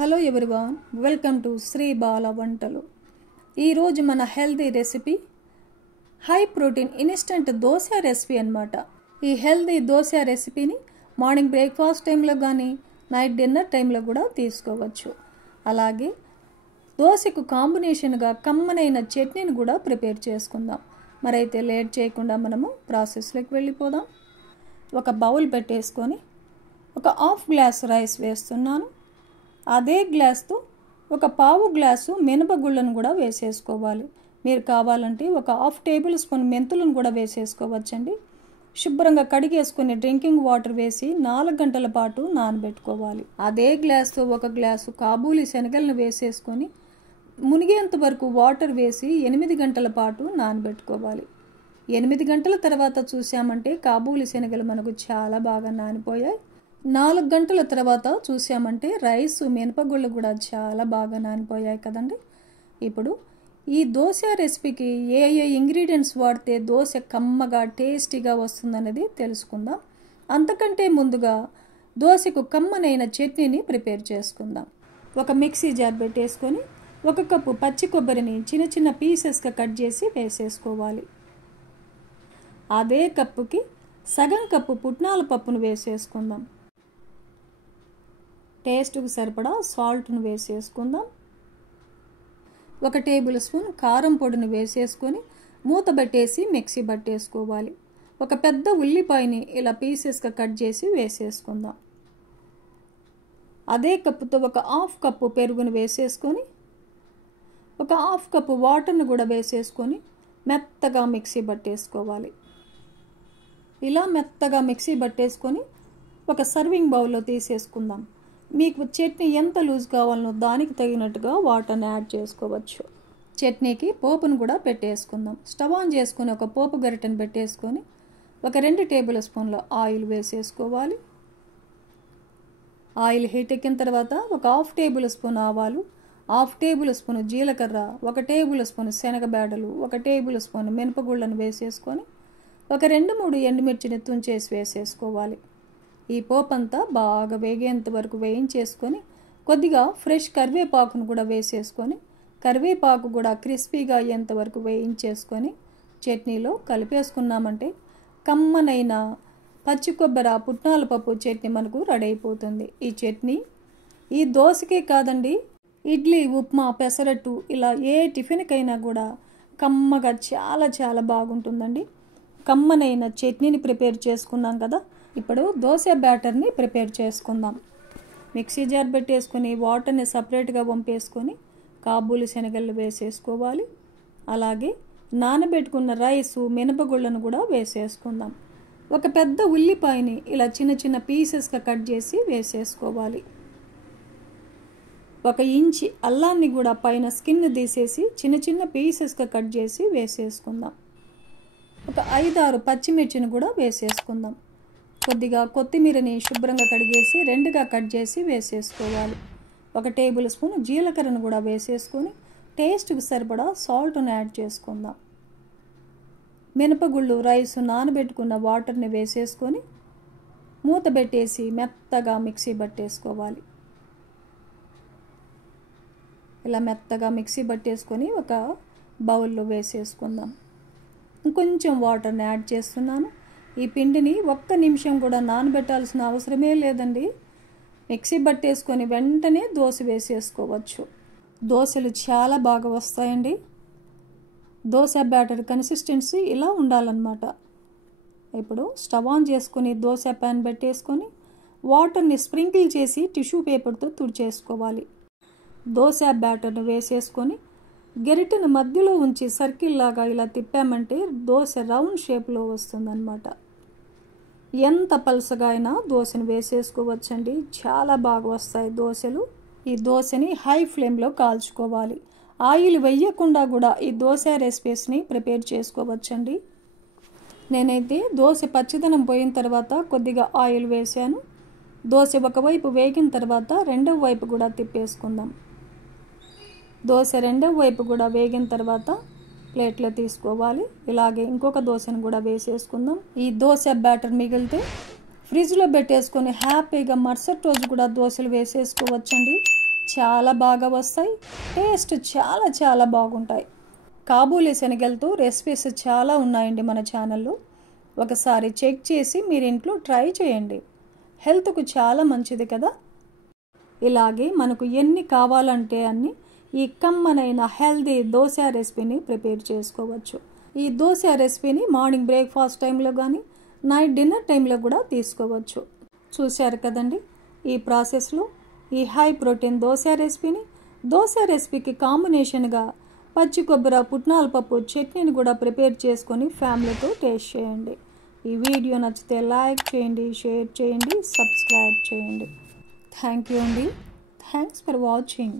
Hello everyone, welcome to Sri Bala వంటలు. ఈరోజు మన healthy recipe high protein instant dosa recipe అన్నమాట. ఈ హెల్తీ దోశ రెసిపీని మార్నింగ్ బ్రేక్ఫాస్ట్ టైంలో కానీ నైట్ డిన్నర్ టైంలో కూడా తీసుకోవచ్చు. అలాగే దోశకు కాంబినేషన్గా కమ్మనైన చట్నీని కూడా ప్రిపేర్ చేసుకుందాం. మరైతే లేట్ చేయకుండా మనము ప్రాసెస్లోకి వెళ్ళిపోదాం. ఒక బౌల్ పెట్టేసుకొని ఒక హాఫ్ గ్లాస్ రైస్ వేస్తున్నాను. అదే గ్లాస్తో ఒక పావు గ్లాసు మినపగుళ్ళను కూడా వేసేసుకోవాలి. మీరు కావాలంటే ఒక హాఫ్ టేబుల్ స్పూన్ మెంతులను కూడా వేసేసుకోవచ్చండి. శుభ్రంగా కడిగేసుకొని డ్రింకింగ్ వాటర్ వేసి 4 గంటల పాటు నానబెట్టుకోవాలి. అదే గ్లాస్తో ఒక గ్లాసు కాబూలి శనగలను వేసేసుకొని మునిగేంత వరకు వాటర్ వేసి 8 గంటల పాటు నానబెట్టుకోవాలి. 8 గంటల తర్వాత చూసామంటే కాబూలి శనగలు మనకు చాలా బాగా నానిపోయాయి. 4 గంటల తర్వాత చూసామంటే రైస్ మినపగుళ్ళు కూడా చాలా బాగా నానిపోయాయి కదండి. ఇప్పుడు ఈ దోశ రెసిపీకి ఏ ఇంగ్రీడియంట్స్ వాడితే దోశ కమ్మగా టేస్టీగా వస్తుందనేది తెలుసుకుందాం. అంతకంటే ముందుగా దోశకు కమ్మనైన చట్నీని ప్రిపేర్ చేసుకుందాం. ఒక మిక్సీ జార్ పెట్టేసుకొని 1 కప్పు పచ్చి కొబ్బరిని చిన్న చిన్న పీసెస్గా కట్ చేసి వేసేసుకోవాలి. అదే కప్పుకి సగం కప్పు పుట్నాల పప్పును వేసేసుకుందాం. టేస్ట్కి సరిపడా సాల్ట్ను వేసేసుకుందాం. 1 టేబుల్ స్పూన్ కారం పొడిని వేసేసుకొని మూత పెట్టేసి మిక్సీ పట్టేసుకోవాలి. ఒక పెద్ద ఉల్లిపాయని ఇలా పీసెస్గా కట్ చేసి వేసేసుకుందాం. అదే కప్పుతో ఒక హాఫ్ కప్పు పెరుగును వేసేసుకొని ఒక హాఫ్ కప్పు వాటర్ని కూడా వేసేసుకొని మెత్తగా మిక్సీ పట్టేసుకోవాలి. ఇలా మెత్తగా మిక్సీ పట్టేసుకొని ఒక సర్వింగ్ బౌల్లో తీసేసుకుందాం. మీకు చట్నీ ఎంత లూజ్ కావాలనో దానికి తగినట్టుగా వాటర్ని యాడ్ చేసుకోవచ్చు. చట్నీకి పోపును కూడా పెట్టేసుకుందాం. స్టవ్ ఆన్ చేసుకొని ఒక పోపు గరిటెను పెట్టేసుకొని ఒక 2 టేబుల్ స్పూన్ల ఆయిల్ వేసేసుకోవాలి. ఆయిల్ హీట్ ఎక్కిన తర్వాత ఒక హాఫ్ టేబుల్ స్పూన్ ఆవాలు, హాఫ్ టేబుల్ స్పూన్ జీలకర్ర, 1 టేబుల్ స్పూన్ శనగబేడలు, 1 టేబుల్ స్పూన్ మినపగుళ్ళను వేసేసుకొని ఒక 2-3 ఎండుమిర్చిని తుంచేసి వేసేసుకోవాలి. ఈ పోపు అంతా బాగా వేగేంత వరకు వేయించేసుకొని కొద్దిగా ఫ్రెష్ కరివేపాకును కూడా వేసేసుకొని కరివేపాకు కూడా క్రిస్పీగా అయ్యేంత వరకు వేయించేసుకొని చట్నీలో కలిపేసుకున్నామంటే కమ్మనైన పచ్చి కొబ్బరి పుట్నాల పప్పు చట్నీ మనకు రెడీ అయిపోతుంది. ఈ చట్నీ ఈ దోశకే కాదండి, ఇడ్లీ, ఉప్మా, పెసరట్టు ఇలా ఏ టిఫిన్కైనా కూడా కమ్మగా చాలా చాలా బాగుంటుందండి. కమ్మనైన చట్నీని ప్రిపేర్ చేసుకున్నాం కదా. ఇప్పుడు దోశ బ్యాటర్ని ప్రిపేర్ చేసుకుందాం. మిక్సీ జార్ పెట్టేసుకొని వాటర్ని సపరేట్గా వంపేసుకొని కాబూలి శనగలు వేసేసుకోవాలి. అలాగే నానబెట్టుకున్న రైసు మినపగుళ్ళను కూడా వేసేసుకుందాం. ఒక పెద్ద ఉల్లిపాయని ఇలా చిన్న చిన్న పీసెస్గా కట్ చేసి వేసేసుకోవాలి. 1 ఇంచి అల్లాన్ని కూడా పైన స్కిన్ తీసేసి చిన్న చిన్న పీసెస్గా కట్ చేసి వేసేసుకుందాం. ఒక 5-6 పచ్చిమిర్చిని కూడా వేసేసుకుందాం. కొద్దిగా కొత్తిమీరని శుభ్రంగా కడిగేసి 2గా కట్ చేసి వేసేసుకోవాలి. 1 టేబుల్ స్పూన్ జీలకర్రను కూడా వేసేసుకొని టేస్ట్కి సరిపడా సాల్ట్ను యాడ్ చేసుకుందాం. మినపగుళ్ళు, రైస్, నానబెట్టుకున్న వాటర్ని వేసేసుకొని మూత పెట్టేసి మెత్తగా మిక్సీ పట్టేసుకోవాలి. ఇలా మెత్తగా మిక్సీ పట్టేసుకొని ఒక బౌల్లో వేసేసుకుందాం. ఇంకొంచెం వాటర్ని యాడ్ చేస్తున్నాను. ఈ పిండిని 1 నిమిషం కూడా నానబెట్టాల్సిన అవసరమే లేదండి. మిక్సీ పట్టేసుకొని వెంటనే దోశ వేసేసుకోవచ్చు. దోశలు చాలా బాగా వస్తాయండి. దోశ బ్యాటర్ కన్సిస్టెన్సీ ఇలా ఉండాలన్నమాట. ఇప్పుడు స్టవ్ ఆన్ చేసుకొని దోశ ప్యాన్ పెట్టేసుకొని వాటర్ని స్ప్రింకిల్ చేసి టిష్యూ పేపర్తో తుడిచేసుకోవాలి. దోశ బ్యాటర్ని వేసేసుకొని గరిటెను మధ్యలో ఉంచి సర్కిల్ లాగా ఇలా తిప్పామంటే దోశ రౌండ్ షేప్లో వస్తుందన్నమాట. ఎంత పలుసగా అయినా దోశను వేసేసుకోవచ్చండి. చాలా బాగా వస్తాయి దోశలు. ఈ దోశని హై ఫ్లేమ్లో కాల్చుకోవాలి. ఆయిల్ వేయకుండా కూడా ఈ దోశ రెసిపీస్ని ప్రిపేర్ చేసుకోవచ్చండి. నేనైతే దోశ పచ్చిదనం పోయిన తర్వాత కొద్దిగా ఆయిల్ వేసాను. దోశ ఒకవైపు వేగిన తర్వాత రెండవ వైపు కూడా తిప్పేసుకుందాం. దోశ రెండవ వైపు కూడా వేగిన తర్వాత ప్లేట్లో తీసుకోవాలి. ఇలాగే ఇంకొక దోశను కూడా వేసేసుకుందాం. ఈ దోశ బ్యాటర్ మిగిలితే ఫ్రిడ్జ్లో పెట్టేసుకొని హ్యాపీగా మరుసటి రోజు కూడా దోశలు వేసేసుకోవచ్చండి. చాలా బాగా వస్తాయి. టేస్ట్ చాలా చాలా బాగుంటాయి. కాబూలీ శనగలతో రెసిపీస్ చాలా ఉన్నాయండి మన ఛానల్లో. ఒకసారి చెక్ చేసి మీరు ఇంట్లో ట్రై చేయండి. హెల్త్కు చాలా మంచిది కదా. ఇలాగే మనకు ఎన్ని కావాలంటే అన్ని ఈ కమ్మనైన హెల్దీ దోశ రెసిపీని ప్రిపేర్ చేసుకోవచ్చు. ఈ దోశ రెసిపీని మార్నింగ్ బ్రేక్ఫాస్ట్ టైంలో కానీ నైట్ డిన్నర్ టైంలో కూడా తీసుకోవచ్చు. చూశారు కదండి. ఈ ప్రాసెస్లో ఈ హై ప్రోటీన్ దోశ రెసిపీకి కాంబినేషన్గా పచ్చి కొబ్బరి పుట్నాల పప్పు చట్నీని కూడా ప్రిపేర్ చేసుకొని ఫ్యామిలీతో టేస్ట్ చేయండి. ఈ వీడియో నచ్చితే లైక్ చేయండి, షేర్ చేయండి, సబ్స్క్రైబ్ చేయండి. థ్యాంక్ యూ అండి. Thanks for watching.